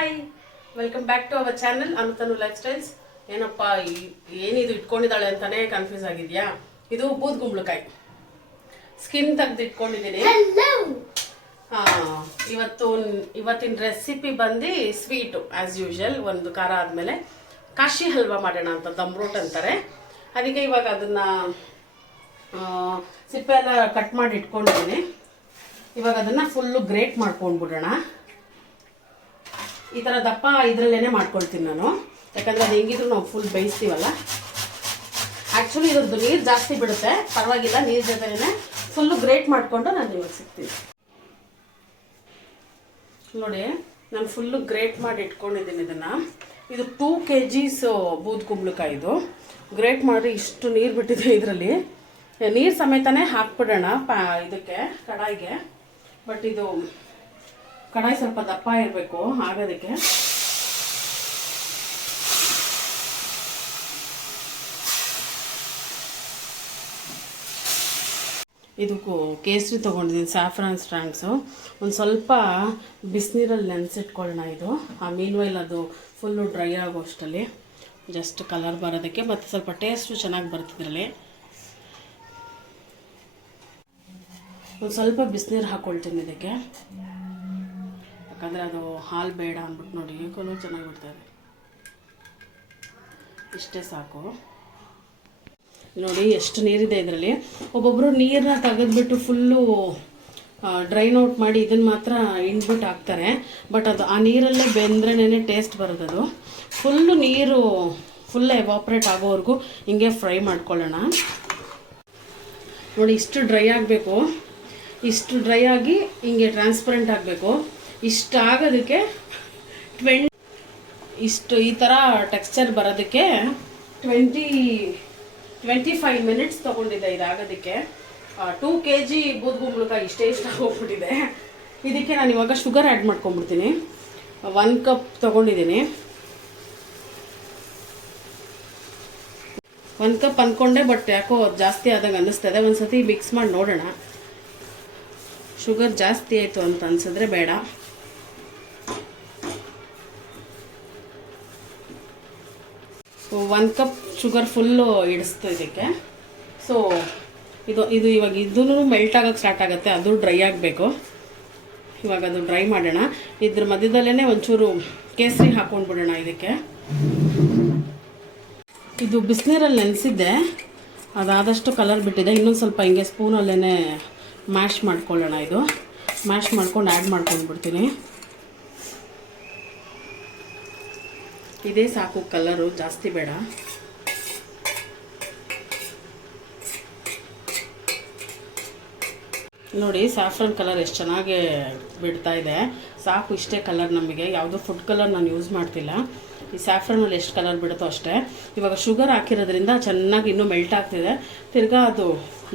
Hi, welcome back to our channel Anutanu lifestyles. ಏನಪ್ಪ ಏನಿದು ಇಟ್ಕೊಂಡಿದ್ದಾಳೆ ಅಂತಾನೆ ಕನ್ಫ್ಯೂಸ್ ಆಗಿದ್ಯಾ? ಇದು ಬೂದ್ಗುಂಬಳಕಾಯಿ ಸ್ಕಿನ್ ತೆಗೆದು ಇಟ್ಕೊಂಡಿದ್ದೀನಿ. ಇವತ್ತಿನ ರೆಸಿಪಿ ಬಂದು ಸ್ವೀಟು ಆ್ಯಸ್ ಯೂಶುವಲ್. ಒಂದು ಖಾರ ಆದಮೇಲೆ ಕಾಶಿ ಹಲ್ವಾ ಮಾಡೋಣ ಅಂತ ದಮ್ರೋಟ್ ಅಂತಾರೆ. ಅದಕ್ಕೆ ಇವಾಗ ಅದನ್ನು ಸಿಪ್ಪೆ ಎಲ್ಲ ಕಟ್ ಮಾಡಿ ಇಟ್ಕೊಂಡಿದ್ದೀನಿ. ಇವಾಗ ಅದನ್ನು ಫುಲ್ಲು ಗ್ರೇಟ್ ಮಾಡ್ಕೊಂಡ್ಬಿಡೋಣ. ಈ ಥರ ದಪ್ಪ ಇದರಲ್ಲೇ ಮಾಡ್ಕೊಳ್ತೀನಿ ನಾನು, ಯಾಕಂದರೆ ಅದು ಹೆಂಗಿದ್ರು ನಾವು ಫುಲ್ ಬೇಯಿಸ್ತೀವಲ್ಲ. ಆ್ಯಕ್ಚುಲಿ ಇದ್ರದ್ದು ನೀರು ಜಾಸ್ತಿ ಬಿಡುತ್ತೆ, ಪರವಾಗಿಲ್ಲ. ನೀರು ಜೊತೆನೇ ಫುಲ್ಲು ಗ್ರೇಟ್ ಮಾಡಿಕೊಂಡು ನಾನು ಇವಾಗ ಸಿಗ್ತೀನಿ. ನೋಡಿ, ನಾನು ಫುಲ್ಲು ಗ್ರೇಟ್ ಮಾಡಿ ಇಟ್ಕೊಂಡಿದ್ದೀನಿ ಇದನ್ನು. ಇದು 2 kg ಬೂದ್ಗುಂಬಳಕಾಯಿ. ಇದು ಗ್ರೇಟ್ ಮಾಡಿ ಇಷ್ಟು ನೀರು ಬಿಟ್ಟಿದೆ. ಇದರಲ್ಲಿ ನೀರು ಸಮೇತನೇ ಹಾಕ್ಬಿಡೋಣ ಇದಕ್ಕೆ ಕಡಾಯಿಗೆ. ಬಟ್ ಇದು ಕಡಾಯಿ ಸ್ವಲ್ಪ ದಪ್ಪ ಇರಬೇಕು ಆಗೋದಕ್ಕೆ. ಇದಕ್ಕೂ ಕೇಸರಿ ತೊಗೊಂಡಿದ್ದೀನಿ, ಸ್ಯಾಫ್ರಾನ್ ಸ್ಟ್ರಾಂಡ್ಸು. ಒಂದು ಸ್ವಲ್ಪ ಬಿಸಿನೀರಲ್ಲಿ ನೆನೆಸಿಟ್ಕೊಳ್ಳೋಣ ಇದು. ಆ ಮೀನ್ವೈಲ್ ಅದು ಫುಲ್ಲು ಡ್ರೈ ಆಗೋ ಅಷ್ಟರಲ್ಲಿ ಜಸ್ಟ್ ಕಲರ್ ಬರೋದಕ್ಕೆ, ಮತ್ತು ಸ್ವಲ್ಪ ಟೇಸ್ಟು ಚೆನ್ನಾಗಿ ಬರ್ತಿದ್ರಲ್ಲಿ. ಒಂದು ಸ್ವಲ್ಪ ಬಿಸಿನೀರು ಹಾಕ್ಕೊಳ್ತೀನಿ ಇದಕ್ಕೆ, ಯಾಕಂದರೆ ಅದು ಹಾಲು ಬೇಡ ಅಂದ್ಬಿಟ್ಟು. ನೋಡಿ, ಕಲರ್ ಚೆನ್ನಾಗಿ ಬರ್ತಾಯಿದೆ. ಇಷ್ಟೇ ಸಾಕು. ನೋಡಿ ಎಷ್ಟು ನೀರಿದೆ ಇದರಲ್ಲಿ. ಒಬ್ಬೊಬ್ಬರು ನೀರನ್ನ ತೆಗೆದ್ಬಿಟ್ಟು ಫುಲ್ಲು ಡ್ರೈನ್ ಔಟ್ ಮಾಡಿ ಇದನ್ನು ಮಾತ್ರ ಹಿಂಡ್ಬಿಟ್ಟು ಹಾಕ್ತಾರೆ. ಬಟ್ ಅದು ಆ ನೀರಲ್ಲೇ ಬೆಂದ್ರೇ ಟೇಸ್ಟ್ ಬರೋದದು. ಫುಲ್ಲು ನೀರು ಫುಲ್ ಎವಾಪ್ರೇಟ್ ಆಗೋವರೆಗೂ ಹಿಂಗೆ ಫ್ರೈ ಮಾಡ್ಕೊಳ್ಳೋಣ. ನೋಡಿ, ಇಷ್ಟು ಡ್ರೈ ಆಗಬೇಕು. ಇಷ್ಟು ಡ್ರೈ ಆಗಿ ಹಿಂಗೆ ಟ್ರಾನ್ಸ್ಪರೆಂಟ್ ಆಗಬೇಕು. ಇಷ್ಟು ಆಗೋದಕ್ಕೆ ಇಷ್ಟು ಈ ಥರ ಟೆಕ್ಸ್ಚರ್ ಬರೋದಕ್ಕೆ 25 ಮಿನಿಟ್ಸ್ ತೊಗೊಂಡಿದೆ ಇದಾಗೋದಕ್ಕೆ. 2 kg ಬೂದ್ಗುಂಬಳಕಾಯಿ ಇಷ್ಟೇ ಹೋಗ್ಬಿಟ್ಟಿದೆ. ಇದಕ್ಕೆ ನಾನು ಇವಾಗ ಶುಗರ್ ಆ್ಯಡ್ ಮಾಡ್ಕೊಂಬಿಡ್ತೀನಿ. 1 ಕಪ್ ತೊಗೊಂಡಿದ್ದೀನಿ. 1 ಕಪ್ ಅಂದ್ಕೊಂಡೆ, ಬಟ್ ಯಾಕೋ ಜಾಸ್ತಿ ಆದಂಗೆ ಅನ್ನಿಸ್ತದೆ. ಒಂದು ಸತಿ ಮಿಕ್ಸ್ ಮಾಡಿ ನೋಡೋಣ. ಶುಗರ್ ಜಾಸ್ತಿ ಆಯಿತು ಅಂತ ಅನ್ಸಿದ್ರೆ ಬೇಡ. ಒಂದು ಕಪ್ ಶುಗರ್ ಫುಲ್ಲು ಇಡಿಸ್ತು ಇದಕ್ಕೆ. ಸೊ ಇದು ಇವಾಗ ಇದೂ ಮೆಲ್ಟ್ ಆಗೋಕ್ಕೆ ಸ್ಟಾರ್ಟ್ ಆಗುತ್ತೆ. ಅದು ಡ್ರೈ ಆಗಬೇಕು. ಇವಾಗ ಅದು ಡ್ರೈ ಮಾಡೋಣ. ಇದ್ರ ಮಧ್ಯದಲ್ಲೇ ಒಂಚೂರು ಕೇಸರಿ ಹಾಕ್ಕೊಂಡ್ಬಿಡೋಣ ಇದಕ್ಕೆ. ಇದು ಬಿಸಿನೀರಲ್ಲಿ ನೆನೆಸಿದ್ದೆ, ಅದಾದಷ್ಟು ಕಲರ್ ಬಿಟ್ಟಿದೆ. ಇನ್ನೊಂದು ಸ್ವಲ್ಪ ಹಿಂಗೆ ಸ್ಪೂನಲ್ಲೇ ಮ್ಯಾಶ್ ಮಾಡ್ಕೊಳ್ಳೋಣ. ಇದು ಮ್ಯಾಶ್ ಮಾಡ್ಕೊಂಡು ಆ್ಯಡ್ ಮಾಡ್ಕೊಂಡ್ಬಿಡ್ತೀನಿ. ಇದೇ ಸಾಕು, ಕಲರು ಜಾಸ್ತಿ ಬೇಡ. ನೋಡಿ, ಸ್ಯಾಫ್ರನ್ ಕಲರ್ ಎಷ್ಟು ಚೆನ್ನಾಗಿ ಬಿಡ್ತಾ ಇದೆ. ಸಾಕು, ಇಷ್ಟೇ ಕಲರ್ ನಮಗೆ. ಯಾವುದೋ ಫುಡ್ ಕಲರ್ ನಾನು ಯೂಸ್ ಮಾಡ್ತಿಲ್ಲ. ಈ ಸ್ಯಾಫ್ರನಲ್ಲಿ ಎಷ್ಟು ಕಲರ್ ಬಿಡುತ್ತೋ ಅಷ್ಟೇ. ಇವಾಗ ಶುಗರ್ ಹಾಕಿರೋದ್ರಿಂದ ಚೆನ್ನಾಗಿ ಇನ್ನೂ ಮೆಲ್ಟ್ ಆಗ್ತಿದೆ. ತಿರ್ಗಾ ಅದು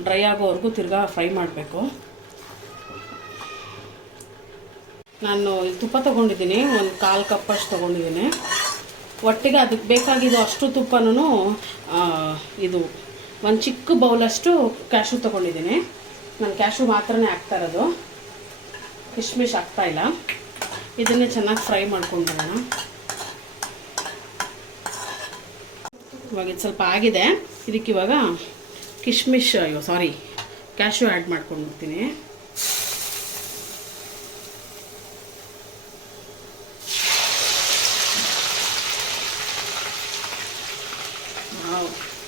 ಡ್ರೈ ಆಗೋವರೆಗೂ ತಿರ್ಗಾ ಫ್ರೈ ಮಾಡಬೇಕು. ನಾನು ತುಪ್ಪ ತೊಗೊಂಡಿದ್ದೀನಿ, ಒಂದು 1/4 ಕಪ್ಪಷ್ಟು ತೊಗೊಂಡಿದ್ದೀನಿ. ಒಟ್ಟಿಗೆ ಅದಕ್ಕೆ ಬೇಕಾಗಿದ್ದು ಅಷ್ಟು ತುಪ್ಪನೂ ಇದು ಒಂದು ಚಿಕ್ಕ ಬೌಲಷ್ಟು ಕ್ಯಾಶು ತೊಗೊಂಡಿದ್ದೀನಿ. ನಾನು ಕ್ಯಾಶು ಮಾತ್ರನೇ ಹಾಕ್ತಾ ಇರೋದು, ಕಿಶ್ಮಿಶ್ ಹಾಕ್ತಾಯಿಲ್ಲ. ಇದನ್ನೇ ಚೆನ್ನಾಗಿ ಫ್ರೈ ಮಾಡ್ಕೊಂಡ್ಬರೋಣ. ಇವಾಗ ಇದು ಸ್ವಲ್ಪ ಆಗಿದೆ. ಇದಕ್ಕಿವಾಗ ಕ್ಯಾಶು ಆ್ಯಡ್ ಮಾಡ್ಕೊಂಡ್ಬಿಡ್ತೀನಿ.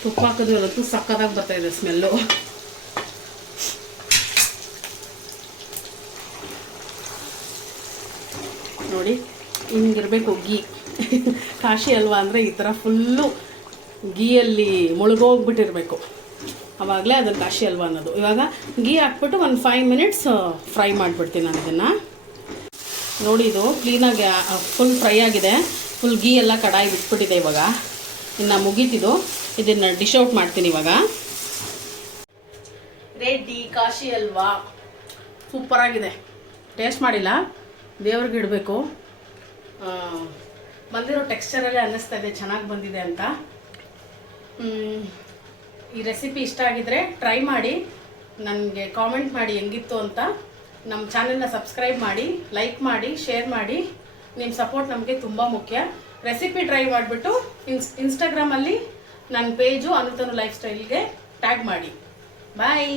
ತುಪ್ಪ ಹಾಕಿದ್ಮೇಲಂತೂ ಸಕ್ಕತ್ತಾಗಿ ಬರ್ತಾಯಿದೆ ಸ್ಮೆಲ್ಲು. ನೋಡಿ, ಹಿಂಗಿರಬೇಕು ಗೀ. ಕಾಶಿ ಹಲ್ವಾ ಅಂದರೆ ಈ ಥರ ಫುಲ್ಲು ಗೀಯಲ್ಲಿ ಮುಳುಗೋಗ್ಬಿಟ್ಟಿರಬೇಕು, ಆವಾಗಲೇ ಅದನ್ನು ಕಾಶಿ ಹಲ್ವಾ ಅನ್ನೋದು. ಇವಾಗ ಗೀ ಹಾಕ್ಬಿಟ್ಟು ಒಂದು 5 ಮಿನಿಟ್ಸ್ ಫ್ರೈ ಮಾಡಿಬಿಡ್ತೀನಿ ನಾನು ಇದನ್ನು. ನೋಡಿ, ಇದು ಕ್ಲೀನಾಗಿ ಫುಲ್ ಫ್ರೈ ಆಗಿದೆ. ಫುಲ್ ಗೀ ಎಲ್ಲ ಕಡಾಯಿ ಬಿಟ್ಬಿಟ್ಟಿದೆ. ಇವಾಗ ಇನ್ನು ಮುಗೀತಿದ್ದು. ಇದನ್ನು ಡಿಶ್ ಔಟ್ ಮಾಡ್ತೀನಿ ಇವಾಗ. ರೆಡಿ ಕಾಶಿ ಹಲ್ವಾ. ಸೂಪರಾಗಿದೆ. ಟೇಸ್ಟ್ ಮಾಡಿಲ್ಲ, ದೇವ್ರಿಗೆ ಇಡಬೇಕು. ಬಂದಿರೋ ಟೆಕ್ಸ್ಚರಲ್ಲೇ ಅನ್ನಿಸ್ತಾ ಇದೆ ಚೆನ್ನಾಗಿ ಬಂದಿದೆ ಅಂತ. ಈ ರೆಸಿಪಿ ಇಷ್ಟ ಆಗಿದ್ರೆ ಟ್ರೈ ಮಾಡಿ, ನನಗೆ ಕಾಮೆಂಟ್ ಮಾಡಿ ಹೆಂಗಿತ್ತು ಅಂತ. ನಮ್ಮ ಚಾನೆಲ್ನ ಸಬ್ಸ್ಕ್ರೈಬ್ ಮಾಡಿ, ಲೈಕ್ ಮಾಡಿ, ಶೇರ್ ಮಾಡಿ. ನಿಮ್ಮ ಸಪೋರ್ಟ್ ನಮಗೆ ತುಂಬ ಮುಖ್ಯ. ರೆಸಿಪಿ ಟ್ರೈ ಮಾಡಿಬಿಟ್ಟು ಇನ್ಸ್ಟಾಗ್ರಾಮಲ್ಲಿ ನನ್ನ ಪೇಜು ಅನುತನು ಲೈಫ್ ಸ್ಟೈಲ್ಗೆ ಟ್ಯಾಗ್ ಮಾಡಿ. ಬಾಯ್.